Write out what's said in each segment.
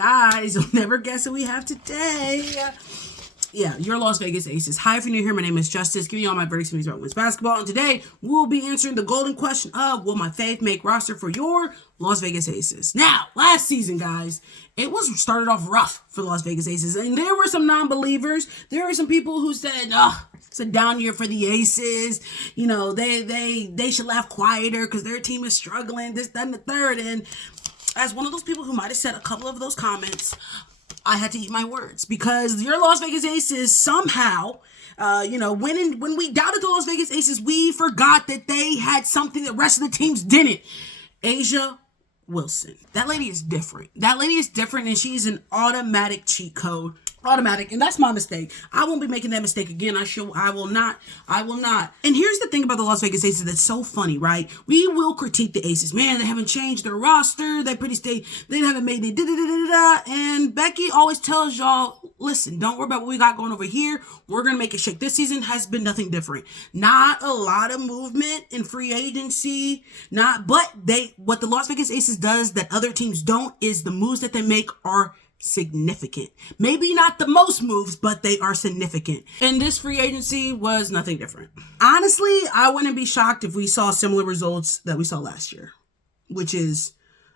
Guys, you'll never guess who we have today. Yeah, your Las Vegas Aces. Hi, if you're new here, my name is Justice, giving you all my verdicts and views about women's basketball. And today, we'll be answering the golden question of, will my fave make roster for your Las Vegas Aces? Now, last season, guys, it was started off rough for the Las Vegas Aces. And there were some non-believers. There were some people who said, it's a down year for the Aces. You know, they should laugh quieter because their team is struggling, this, that, and the third. And as one of those people who might have said a couple of those comments, I had to eat my words because your Las Vegas Aces somehow, when we doubted the Las Vegas Aces, we forgot that they had something that the rest of the teams didn't. A'ja Wilson. That lady is different. And she's an automatic cheat code. Automatic, and that's my mistake. I won't be making that mistake again. I will not. And here's the thing about the Las Vegas Aces that's so funny, right? We will critique the Aces. Man, they haven't changed their roster. They haven't made it And Becky always tells y'all, listen, don't worry about what we got going over here. We're gonna make it shake. This season has been nothing different. Not a lot of movement in free agency. What the Las Vegas Aces does that other teams don't is the moves that they make are significant. Maybe not the most moves, but they are significant. And this free agency was nothing different. Honestly, I wouldn't be shocked if we saw similar results that we saw last year, which is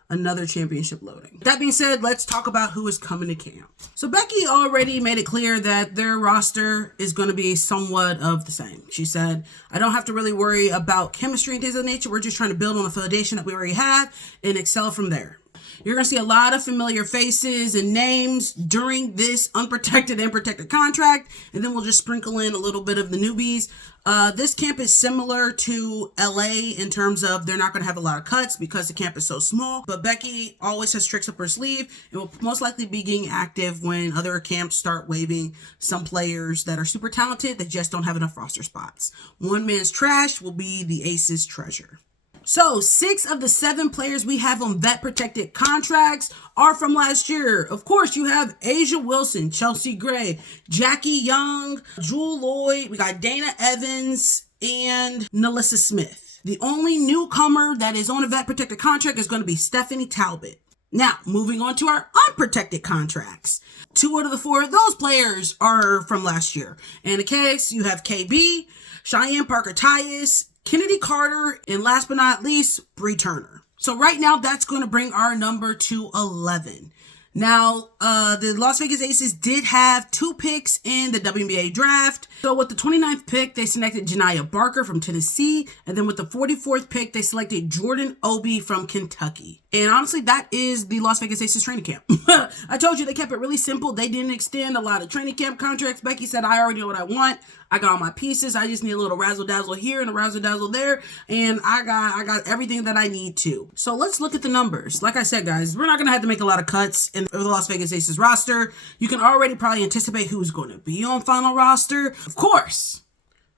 another championship loading. That being said, let's talk about who is coming to camp. So Becky already made it clear that their roster is going to be somewhat of the same. She said, I don't have to really worry about chemistry and things of that nature. We're just trying to build on the foundation that we already have and excel from there. You're going to see a lot of familiar faces and names during this unprotected and protected contract. And then we'll just sprinkle in a little bit of the newbies. This camp is similar to LA in terms of they're not going to have a lot of cuts because the camp is so small. But Becky always has tricks up her sleeve and will most likely be getting active when other camps start waiving some players that are super talented that just don't have enough roster spots. One man's trash will be the Aces' treasure. So 6 of the 7 players we have on vet protected contracts are from last year. Of course, you have A'ja Wilson, Chelsea Gray, Jackie Young, Jewel Lloyd. We got Dana Evans and Nalissa Smith. The only newcomer that is on a vet protected contract is going to be Stephanie Talbot. Now, moving on to our unprotected contracts. 2 out of the 4 of those players are from last year. In the case, you have KB, Cheyenne Parker-Tyus, Kennedy Carter, and last but not least, Bree Turner. So right now, that's going to bring our number to 11. Now, the Las Vegas Aces did have 2 picks in the WNBA draft. So with the 29th pick, they selected Janiah Barker from Tennessee. And then with the 44th pick, they selected Jordan Obi from Kentucky. And honestly, that is the Las Vegas Aces training camp. I told you they kept it really simple. They didn't extend a lot of training camp contracts. Becky said, I already know what I want. I got all my pieces. I just need a little razzle dazzle here and a razzle dazzle there. And I got everything that I need to. So let's look at the numbers. Like I said, guys, we're not going to have to make a lot of cuts in the Las Vegas Aces roster. You can already probably anticipate who's going to be on final roster. Of course,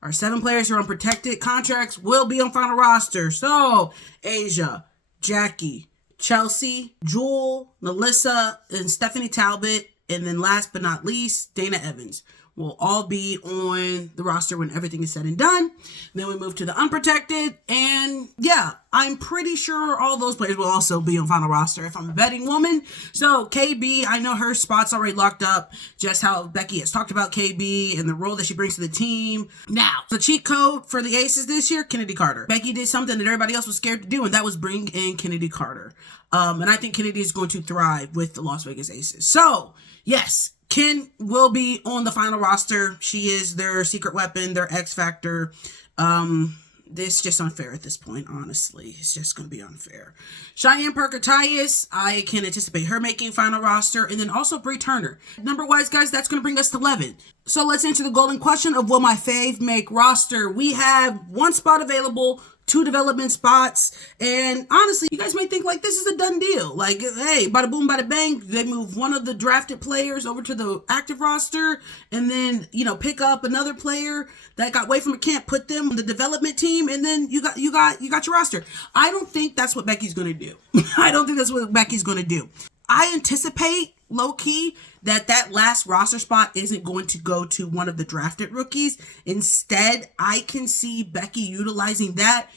our 7 players who are on protected contracts will be on final roster. So A'ja, Jackie, Chelsea, Jewel, Nalissa, and Stephanie Talbot. And then last but not least, Dana Evans will all be on the roster when everything is said and done. Then we move to the unprotected. And yeah, I'm pretty sure all those players will also be on final roster if I'm a betting woman. So KB, I know her spot's already locked up. Just how Becky has talked about KB and the role that she brings to the team. Now, the cheat code for the Aces this year, Kennedy Carter. Becky did something that everybody else was scared to do, and that was bring in Kennedy Carter. And I think Kennedy is going to thrive with the Las Vegas Aces. So, yes, Ken will be on the final roster. She is their secret weapon, their X factor. This is just unfair at this point, honestly. It's just going to be unfair. Cheyenne Parker-Tyus, I can anticipate her making final roster. And then also Bree Turner. Number-wise, guys, that's going to bring us to 11. So let's answer the golden question of will my fave make roster? We have 1 spot available, 2 development spots. And honestly, you guys might think like this is a done deal. Like, hey, bada boom, bada bang. They move one of the drafted players over to the active roster and then, pick up another player that got away from a camp, put them on the development team, and then you got your roster. I don't think that's what Becky's going to do. I don't think that's what Becky's going to do. I anticipate low-key that last roster spot isn't going to go to one of the drafted rookies. Instead, I can see Becky utilizing that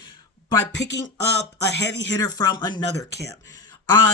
by picking up a heavy hitter from another camp.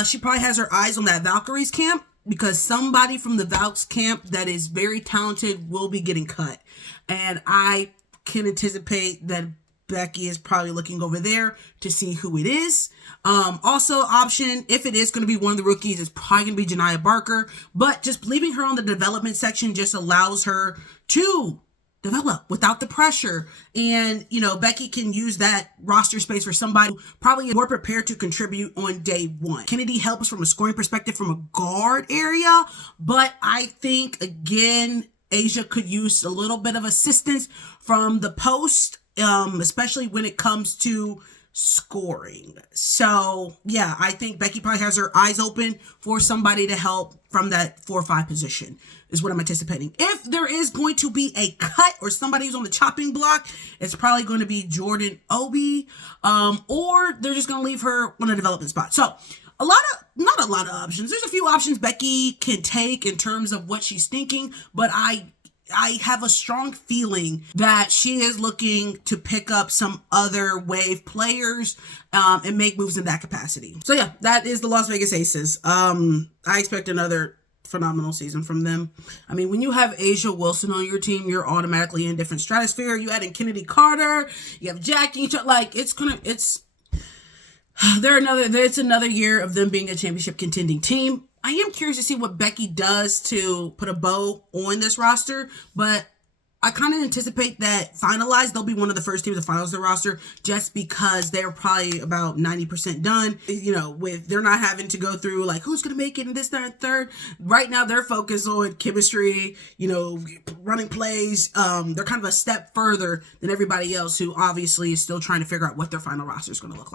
She probably has her eyes on that Valkyries camp. because somebody from the Valks camp that is very talented will be getting cut. And I can anticipate that Becky is probably looking over there to see who it is. Also, option, if it is going to be one of the rookies, it's probably going to be Janiah Barker. But just leaving her on the development section just allows her to develop without the pressure. And, Becky can use that roster space for somebody who probably is more prepared to contribute on day one. Kennedy helps from a scoring perspective from a guard area. But I think, again, Asia could use a little bit of assistance from the post, especially when it comes to scoring. So, yeah, I think Becky probably has her eyes open for somebody to help from that 4 or 5 position is what I'm anticipating. If there is going to be a cut or somebody who's on the chopping block, it's probably going to be Jordan Obi, or they're just going to leave her on a development spot. So, not a lot of options. There's a few options Becky can take in terms of what she's thinking, but I have a strong feeling that she is looking to pick up some other wave players and make moves in that capacity. So yeah, that is the Las Vegas Aces. I expect another phenomenal season from them. I mean, when you have Asia Wilson on your team, you're automatically in a different stratosphere. You add in Kennedy Carter, you have Jackie, it's another year of them being a championship contending team. I am curious to see what Becky does to put a bow on this roster, but I kind of anticipate that finalized, they'll be one of the first teams to finalize the roster just because they're probably about 90% done, with they're not having to go through like who's going to make it in this, that, and third. Right now, they're focused on chemistry, running plays. They're kind of a step further than everybody else who obviously is still trying to figure out what their final roster is going to look like.